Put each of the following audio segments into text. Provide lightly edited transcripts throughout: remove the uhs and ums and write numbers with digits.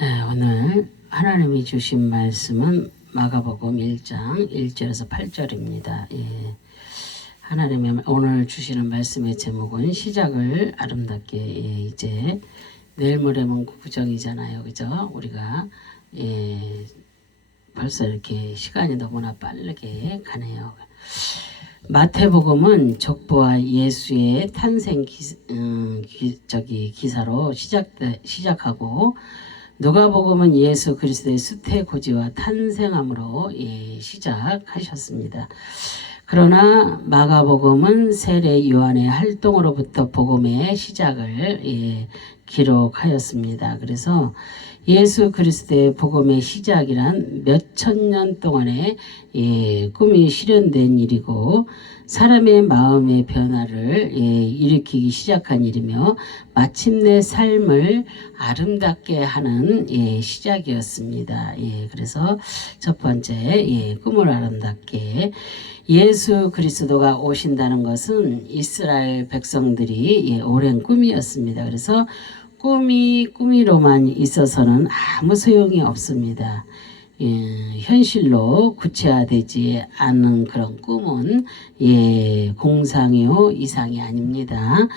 오늘 하나님이 주신 말씀은 마가복음 1장 1절에서 8절입니다. 하나님의 오늘 주시는 말씀의 제목은 시작을 아름답게. 이제 내일 모레면 구정이잖아요, 그죠? 우리가 벌써 이렇게 시간이 너무나 빠르게 가네요. 마태복음은 족보와 예수의 탄생 기사로 시작하고, 누가복음은 예수 그리스도의 수태고지와 탄생함으로 시작하셨습니다. 그러나 마가복음은 세례 요한의 활동으로부터 복음의 시작을 기록하였습니다. 그래서 예수 그리스도의 복음의 시작이란 몇천 년 동안의 꿈이 실현된 일이고, 사람의 마음의 변화를 일으키기 시작한 일이며, 마침내 삶을 아름답게 하는 시작이었습니다. 그래서 첫 번째, 꿈을 아름답게. 예수 그리스도가 오신다는 것은 이스라엘 백성들이 오랜 꿈이었습니다. 그래서 꿈이로만 있어서는 아무 소용이 없습니다. 현실로 구체화되지 않는 그런 꿈은 공상이요 이상이 아닙니다.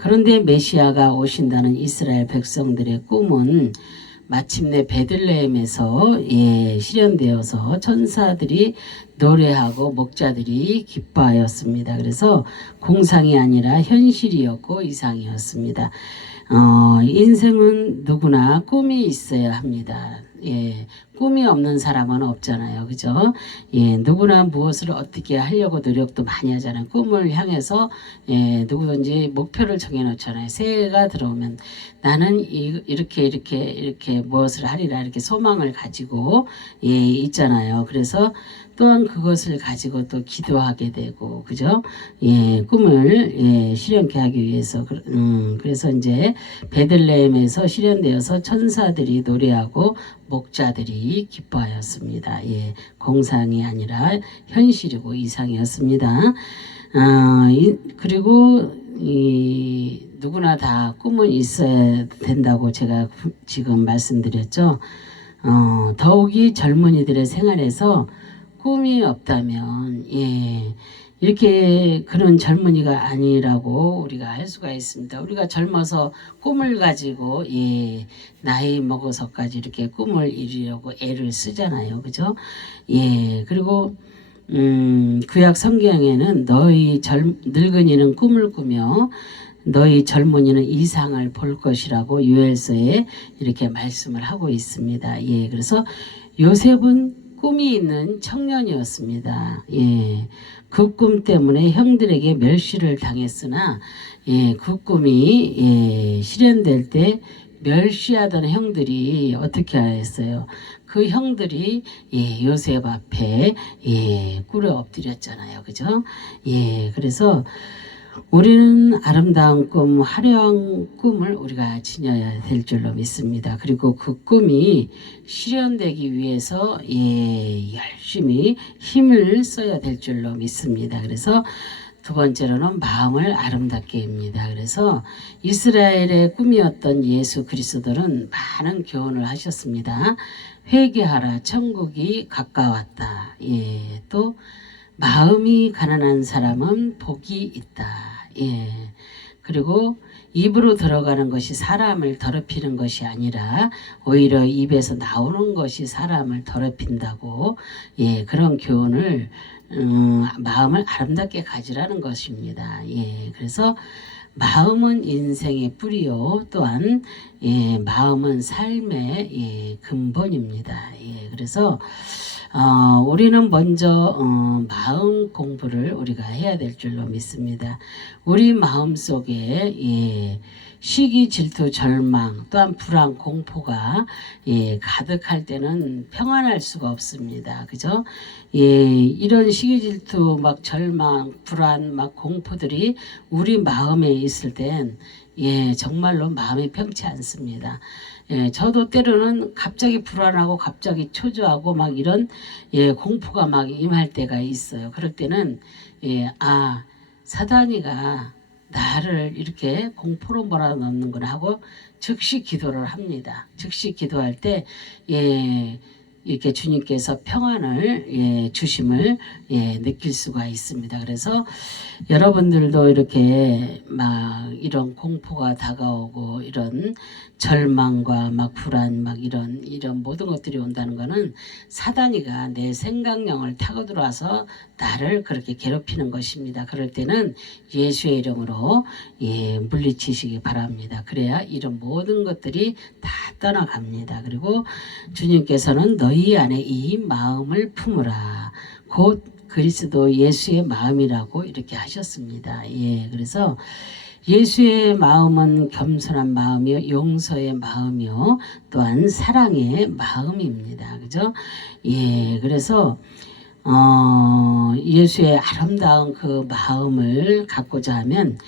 그런데 메시아가 오신다는 이스라엘 백성들의 꿈은 마침내 베들레헴에서 실현되어서 천사들이 노래하고 목자들이 기뻐하였습니다. 그래서 공상이 아니라 현실이었고 이상이었습니다. 인생은 누구나 꿈이 있어야 합니다. 꿈이 없는 사람은 없잖아요, 그죠? 누구나 무엇을 어떻게 하려고 노력도 많이 하잖아요. 꿈을 향해서 누구든지 목표를 정해놓잖아요. 새해가 들어오면 나는 이렇게 무엇을 하리라, 이렇게 소망을 가지고 있잖아요. 그래서 또한 그것을 가지고 또 기도하게 되고, 그죠? 꿈을 실현케 하기 위해서. 그래서 이제 베들레헴에서 실현되어서 천사들이 노래하고 목자들이 기뻐하였습니다. 공상이 아니라 현실이고 이상이었습니다. 그리고 누구나 다 꿈은 있어야 된다고 제가 지금 말씀드렸죠. 더욱이 젊은이들의 생활에서 꿈이 없다면 이렇게 그런 젊은이가 아니라고 우리가 할 수가 있습니다. 우리가 젊어서 꿈을 가지고 나이 먹어서까지 이렇게 꿈을 이루려고 애를 쓰잖아요, 그죠? 그리고 구약 성경에는 너희 늙은이는 꿈을 꾸며 너희 젊은이는 이상을 볼 것이라고 요엘서에 이렇게 말씀을 하고 있습니다. 그래서 요셉은 꿈이 있는 청년이었습니다. 그 꿈 때문에 형들에게 멸시를 당했으나 그 꿈이 실현될 때 멸시하던 형들이 어떻게 했어요? 그 형들이 요셉 앞에 꿇어 엎드렸잖아요, 그죠? 그래서 우리는 아름다운 꿈, 화려한 꿈을 우리가 지녀야 될 줄로 믿습니다. 그리고 그 꿈이 실현되기 위해서 열심히 힘을 써야 될 줄로 믿습니다. 그래서 두 번째로는 마음을 아름답게입니다. 그래서 이스라엘의 꿈이었던 예수 그리스도는 많은 교훈을 하셨습니다. 회개하라, 천국이 가까웠다. 또 마음이 가난한 사람은 복이 있다. 그리고 입으로 들어가는 것이 사람을 더럽히는 것이 아니라 오히려 입에서 나오는 것이 사람을 더럽힌다고 그런 교훈을 마음을 아름답게 가지라는 것입니다. 그래서 마음은 인생의 뿌리요, 또한 마음은 삶의 근본입니다. 그래서 우리는 먼저 마음 공부를 우리가 해야 될 줄로 믿습니다. 우리 마음속에 시기, 질투, 절망, 또한 불안, 공포가 가득할 때는 평안할 수가 없습니다. 그죠? 이런 시기, 질투, 막 절망, 불안, 막 공포들이 우리 마음에 있을 땐 정말로 마음이 평치 않습니다. 저도 때로는 갑자기 불안하고 갑자기 초조하고 막 이런 공포가 막 임할 때가 있어요. 그럴 때는 사단이가 나를 이렇게 공포로 몰아넣는 거나 하고 즉시 기도를 합니다. 즉시 기도할 때 이렇게 주님께서 평안을 주심을 느낄 수가 있습니다. 그래서 여러분들도 이렇게 막 이런 공포가 다가오고 이런 절망과 막 불안 막 이런 모든 것들이 온다는 거는 사단이가 내 생각령을 타고 들어와서 나를 그렇게 괴롭히는 것입니다. 그럴 때는 예수의 이름으로 물리치시기 바랍니다. 그래야 이런 모든 것들이 다 떠나갑니다. 그리고 주님께서는 너희 안에 이 마음을 품으라. 곧 그리스도 예수의 마음이라고 이렇게 하셨습니다. 그래서 예수의 마음은 겸손한 마음이요, 용서의 마음이요, 또한 사랑의 마음입니다. 그죠? 그래서 예수의 아름다운 그 마음을 갖고자 하면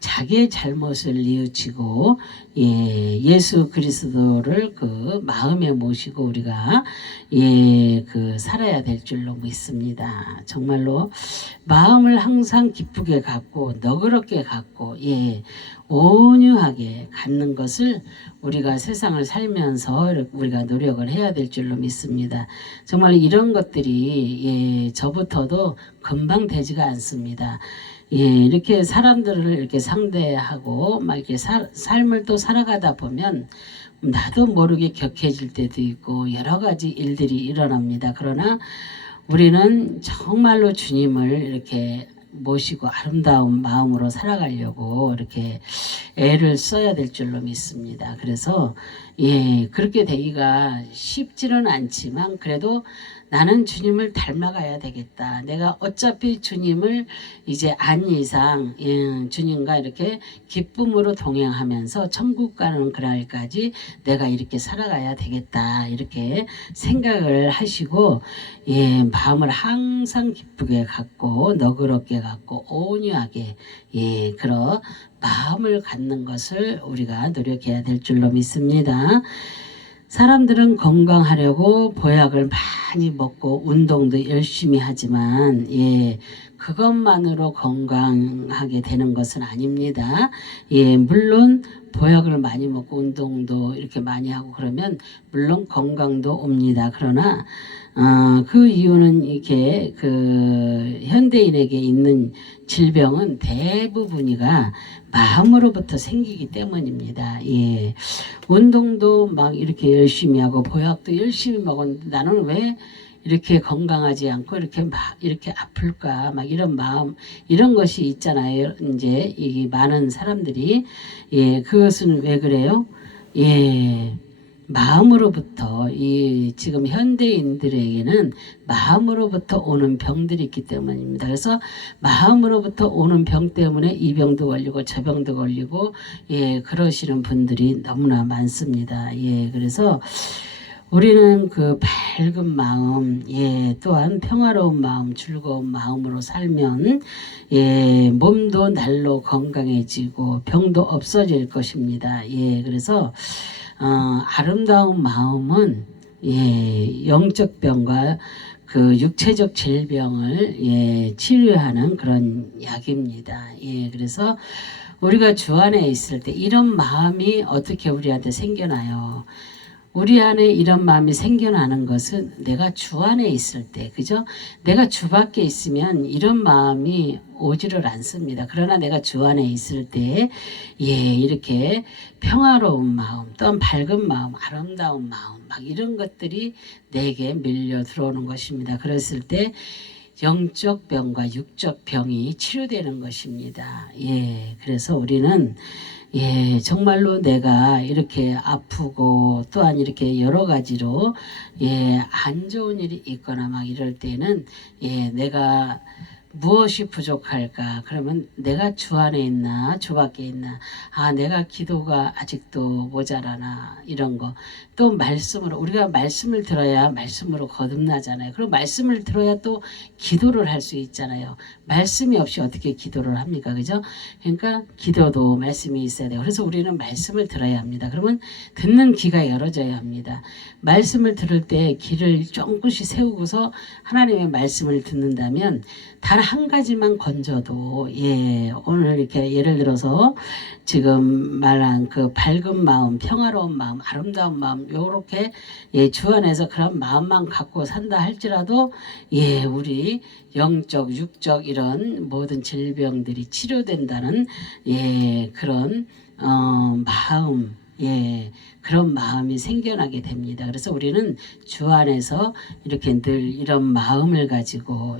자기의 잘못을 뉘우치고 예수 그리스도를 그 마음에 모시고 우리가 그 살아야 될 줄로 믿습니다. 정말로 마음을 항상 기쁘게 갖고 너그럽게 갖고 온유하게 갖는 것을 우리가 세상을 살면서 우리가 노력을 해야 될 줄로 믿습니다. 정말 이런 것들이 저부터도 금방 되지가 않습니다. 이렇게 사람들을 이렇게 상대하고 막 이렇게 삶을 또 살아가다 보면 나도 모르게 격해질 때도 있고 여러 가지 일들이 일어납니다. 그러나 우리는 정말로 주님을 이렇게 모시고 아름다운 마음으로 살아가려고 이렇게 애를 써야 될 줄로 믿습니다. 그래서 그렇게 되기가 쉽지는 않지만 그래도 나는 주님을 닮아가야 되겠다. 내가 어차피 주님을 이제 안 이상 주님과 이렇게 기쁨으로 동행하면서 천국 가는 그날까지 내가 이렇게 살아가야 되겠다. 이렇게 생각을 하시고 마음을 항상 기쁘게 갖고 너그럽게 갖고 온유하게 그런 마음을 갖는 것을 우리가 노력해야 될 줄로 믿습니다. 사람들은 건강하려고 보약을 많이 먹고 운동도 열심히 하지만 그것만으로 건강하게 되는 것은 아닙니다. 물론 보약을 많이 먹고 운동도 이렇게 많이 하고 그러면 물론 건강도 옵니다. 그러나 그 이유는 이렇게 그 현대인에게 있는 질병은 대부분이가 마음으로부터 생기기 때문입니다. 운동도 막 이렇게 열심히 하고 보약도 열심히 먹었는데 나는 왜 이렇게 건강하지 않고 이렇게 막 이렇게 아플까 막 이런 마음 이런 것이 있잖아요. 이제 이 많은 사람들이 그것은 왜 그래요? 마음으로부터 이 지금 현대인들에게는 마음으로부터 오는 병들이 있기 때문입니다. 그래서 마음으로부터 오는 병 때문에 이 병도 걸리고 저 병도 걸리고 그러시는 분들이 너무나 많습니다. 그래서 우리는 그 밝은 마음, 또한 평화로운 마음, 즐거운 마음으로 살면 몸도 날로 건강해지고 병도 없어질 것입니다. 그래서 아름다운 마음은 영적 병과 그 육체적 질병을 치료하는 그런 약입니다. 그래서 우리가 주 안에 있을 때 이런 마음이 어떻게 우리한테 생겨나요? 우리 안에 이런 마음이 생겨나는 것은 내가 주 안에 있을 때, 그죠? 내가 주 밖에 있으면 이런 마음이 오지를 않습니다. 그러나 내가 주 안에 있을 때, 이렇게 평화로운 마음, 또한 밝은 마음, 아름다운 마음, 막 이런 것들이 내게 밀려 들어오는 것입니다. 그랬을 때, 영적 병과 육적 병이 치료되는 것입니다. 그래서 우리는 정말로 내가 이렇게 아프고 또한 이렇게 여러 가지로 안 좋은 일이 있거나 막 이럴 때는 내가 무엇이 부족할까? 그러면 내가 주 안에 있나 주 밖에 있나? 내가 기도가 아직도 모자라나 이런 거. 또 말씀으로 우리가 말씀을 들어야 말씀으로 거듭나잖아요. 그리고 말씀을 들어야 또 기도를 할 수 있잖아요. 말씀이 없이 어떻게 기도를 합니까? 그죠? 그러니까 기도도 말씀이 있어야 돼요. 그래서 우리는 말씀을 들어야 합니다. 그러면 듣는 귀가 열어져야 합니다. 말씀을 들을 때 귀를 쫑긋이 세우고서 하나님의 말씀을 듣는다면 단 한 가지만 건져도 오늘 이렇게 예를 들어서 지금 말한 그 밝은 마음, 평화로운 마음, 아름다운 마음 요렇게 주 안에서 그런 마음만 갖고 산다 할지라도 우리 영적, 육적 이런 모든 질병들이 치료된다는 그런 마음 그런 마음이 생겨나게 됩니다. 그래서 우리는 주 안에서 이렇게 늘 이런 마음을 가지고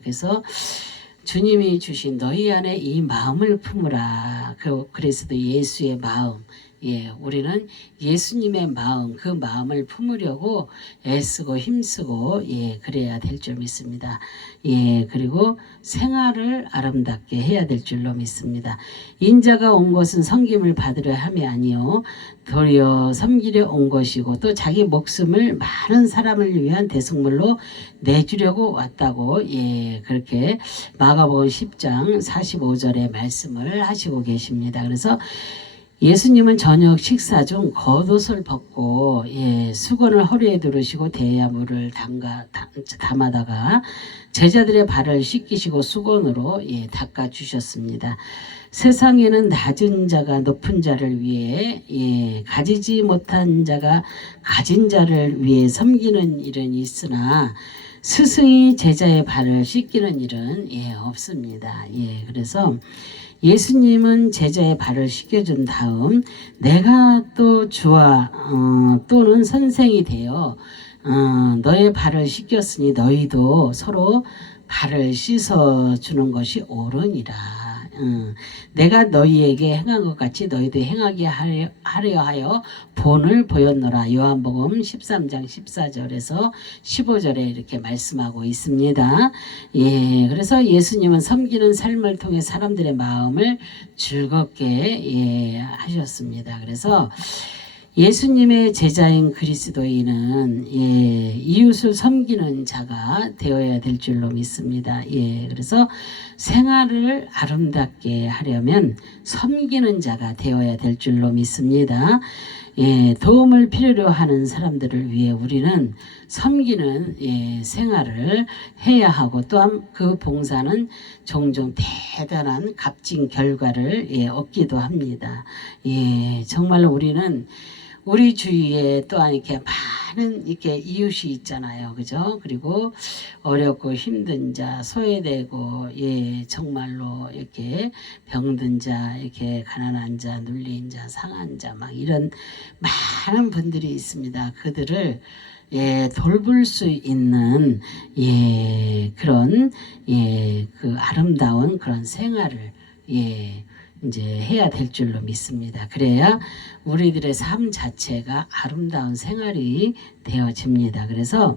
그래서 주님이 주신 너희 안에 이 마음을 품으라. 그 그리스도 예수의 마음. 우리는 예수님의 마음, 그 마음을 품으려고 애쓰고 힘쓰고 그래야 될 줄 믿습니다. 그리고 생활을 아름답게 해야 될 줄로 믿습니다. 인자가 온 것은 섬김을 받으려 함이 아니요 도리어 섬기려 온 것이고 또 자기 목숨을 많은 사람을 위한 대속물로 내주려고 왔다고 그렇게 마가복음 10장 45절의 말씀을 하시고 계십니다. 그래서 예수님은 저녁 식사 중 겉옷을 벗고 수건을 허리에 두르시고 대야물을 담아다가 제자들의 발을 씻기시고 수건으로 닦아 주셨습니다. 세상에는 낮은 자가 높은 자를 위해 가지지 못한 자가 가진 자를 위해 섬기는 일은 있으나 스승이 제자의 발을 씻기는 일은 없습니다. 그래서 예수님은 제자의 발을 씻겨준 다음 내가 또 주와 또는 선생이 되어 너의 발을 씻겼으니 너희도 서로 발을 씻어주는 것이 옳으니라. 내가 너희에게 행한 것 같이 너희도 행하게 하려 하여 본을 보였노라. 요한복음 13장 14절에서 15절에 이렇게 말씀하고 있습니다. 그래서 예수님은 섬기는 삶을 통해 사람들의 마음을 즐겁게 하셨습니다. 그래서 예수님의 제자인 그리스도인은 이웃을 섬기는 자가 되어야 될 줄로 믿습니다. 그래서 생활을 아름답게 하려면 섬기는 자가 되어야 될 줄로 믿습니다. 도움을 필요로 하는 사람들을 위해 우리는 섬기는 생활을 해야 하고 또한 그 봉사는 종종 대단한 값진 결과를 얻기도 합니다. 정말로 우리는 우리 주위에 또한 이렇게 많은 이렇게 이웃이 있잖아요. 그죠? 그리고 어렵고 힘든 자, 소외되고, 정말로 이렇게 병든 자, 이렇게 가난한 자, 눌린 자, 상한 자, 막 이런 많은 분들이 있습니다. 그들을 돌볼 수 있는 그런 그 아름다운 그런 생활을 이제 해야 될 줄로 믿습니다. 그래야 우리들의 삶 자체가 아름다운 생활이 되어집니다. 그래서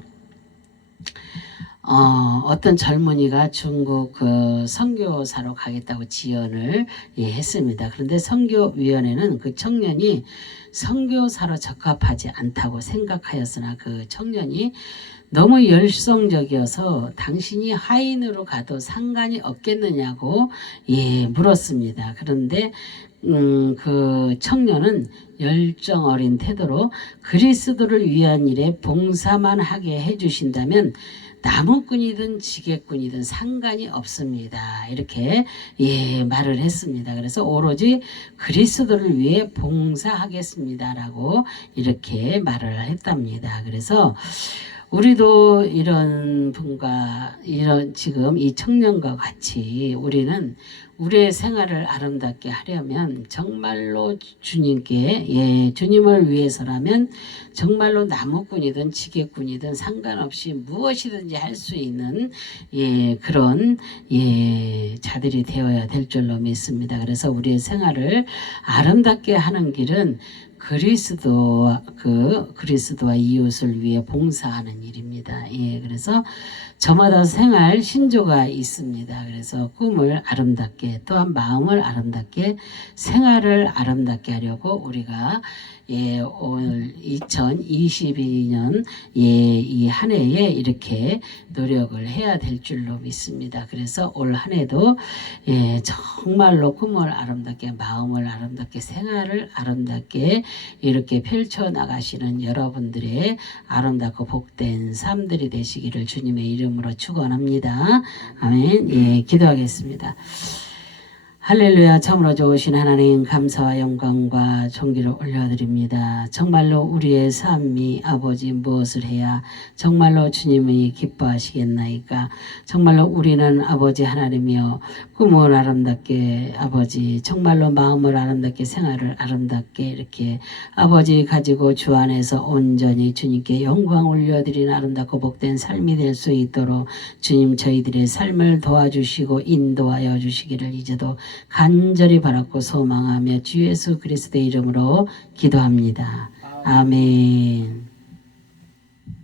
어떤 젊은이가 중국 그 선교사로 가겠다고 지원을 했습니다. 그런데 선교위원회는 그 청년이 선교사로 적합하지 않다고 생각하였으나 그 청년이 너무 열성적이어서 당신이 하인으로 가도 상관이 없겠느냐고 물었습니다. 그런데 그 청년은 열정 어린 태도로 그리스도를 위한 일에 봉사만 하게 해주신다면 나무꾼이든 지게꾼이든 상관이 없습니다. 이렇게 말을 했습니다. 그래서 오로지 그리스도를 위해 봉사하겠습니다라고 이렇게 말을 했답니다. 그래서 우리도 이런 분과 이런 지금 이 청년과 같이 우리는 우리의 생활을 아름답게 하려면 정말로 주님께 주님을 위해서라면 정말로 나무꾼이든 지게꾼이든 상관없이 무엇이든지 할 수 있는 그런 자들이 되어야 될 줄로 믿습니다. 그래서 우리의 생활을 아름답게 하는 길은 그리스도와 이웃을 위해 봉사하는 일입니다. 그래서 저마다 생활 신조가 있습니다. 그래서 꿈을 아름답게 또한 마음을 아름답게 생활을 아름답게 하려고 우리가 오늘 2022년 이 한 해에 이렇게 노력을 해야 될 줄로 믿습니다. 그래서 올 한 해도 정말로 꿈을 아름답게 마음을 아름답게 생활을 아름답게 이렇게 펼쳐 나가시는 여러분들의 아름답고 복된 삶들이 되시기를 주님의 이름으로 축원합니다. 아멘. 예, 기도하겠습니다. 할렐루야. 참으로 좋으신 하나님, 감사와 영광과 존귀를 올려드립니다. 정말로 우리의 삶이 아버지 무엇을 해야 정말로 주님이 기뻐하시겠나이까. 정말로 우리는 아버지 하나님이여 꿈을 아름답게 아버지 정말로 마음을 아름답게 생활을 아름답게 이렇게 아버지 가지고 주 안에서 온전히 주님께 영광 올려드리는 아름답고 복된 삶이 될 수 있도록 주님 저희들의 삶을 도와주시고 인도하여 주시기를 이제도 간절히 바랐고 소망하며 주 예수 그리스도의 이름으로 기도합니다. 아멘.